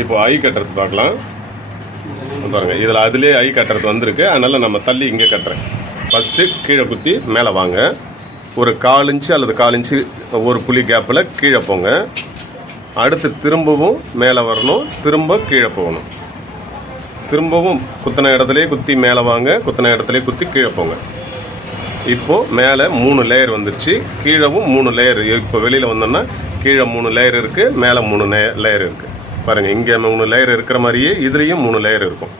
இப்போ ஐ கட்டுறது பார்க்கலாம் பாருங்கள். இதில் அதுலேயே ஐ கட்டுறது வந்திருக்கு. அதனால் நம்ம தள்ளி இங்கே கட்டுறேன். ஃபஸ்ட்டு கீழே குத்தி மேலே வாங்க. ஒரு 1/4 இன்ச்சு அல்லது 1/4 இன்ச்சு ஒரு புள்ளி கேப்பில் கீழே போங்க. அடுத்து திரும்பவும் மேலே வரணும், திரும்ப கீழே போகணும். திரும்பவும் குத்தின இடத்துலையே குத்தி மேலே வாங்க, குத்தின இடத்துலையே குத்தி கீழே போங்க. இப்போது மேலே 3 லேயர் வந்துருச்சு, கீழவும் 3 லேயர். இப்போ வெளியில் வந்தோம்னா கீழே 3 லேயர் இருக்குது, மேலே 3 லேயர் இருக்குது. பாருங்கள், இங்கே 3 லேயர் இருக்கிற மாதிரியே இதுலேயும் 3 லேயர் இருக்கும்.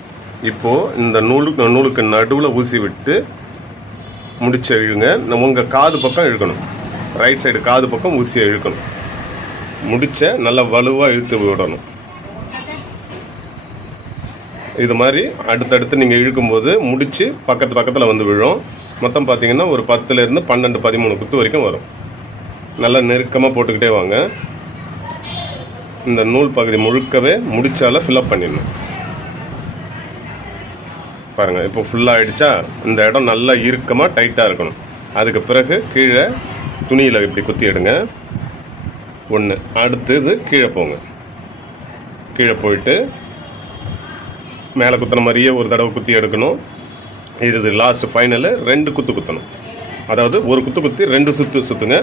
இப்போது இந்த நூலுக்கு நடுவில் ஊசி விட்டு முடிச்சு இழுங்க. உங்கள் காது பக்கம் இழுக்கணும், ரைட் சைடு காது பக்கம் ஊசியை இழுக்கணும். முடிச்ச நல்லா வலுவாக இழுத்து விடணும். இது மாதிரி அடுத்தடுத்து நீங்கள் இழுக்கும்போது முடிச்சு பக்கத்தில் வந்து விழும். மொத்தம் பார்த்தீங்கன்னா ஒரு 10லேருந்து 12, 13 குத்து வரைக்கும் வரும். நல்லா நெருக்கமாக போட்டுக்கிட்டே வாங்க. இந்த நூல் பகுதி முழுக்கவே முடிச்சால ஃபில்அப் பண்ணிடணும். பாருங்கள், இப்போ ஃபுல்லாக ஆகிடுச்சா? இந்த இடம் நல்லா இறுக்கமாக டைட்டாக இருக்கணும். அதுக்கு பிறகு கீழே துணியில் இப்படி குத்தி எடுங்க. 1. அடுத்தது கீழே போங்க. கீழே போயிட்டு மேலே குத்தின மாதிரியே ஒரு தடவை குத்தி எடுக்கணும். இது லாஸ்ட் ஃபைனலு 2 குத்து குத்தணும். அதாவது ஒரு குத்து குத்தி 2 சுற்றுங்க.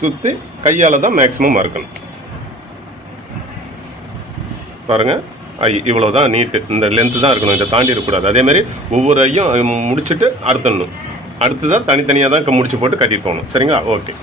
சுற்றி கையால் தான் மேக்ஸிமம் அறுக்கணும். பாருங்கள், இவ்வளோ தான் நீட்டு. இந்த லென்த்து தான் இருக்கணும், இதை தாண்டி இருக்கக்கூடாது. அதேமாதிரி ஒவ்வொரு ஐயும் முடிச்சுட்டு அறுத்தணும். அடுத்து தான் தனித்தனியாக தான் முடிச்சு போட்டு கட்டிட்டு போகணும். சரிங்களா? ஓகே.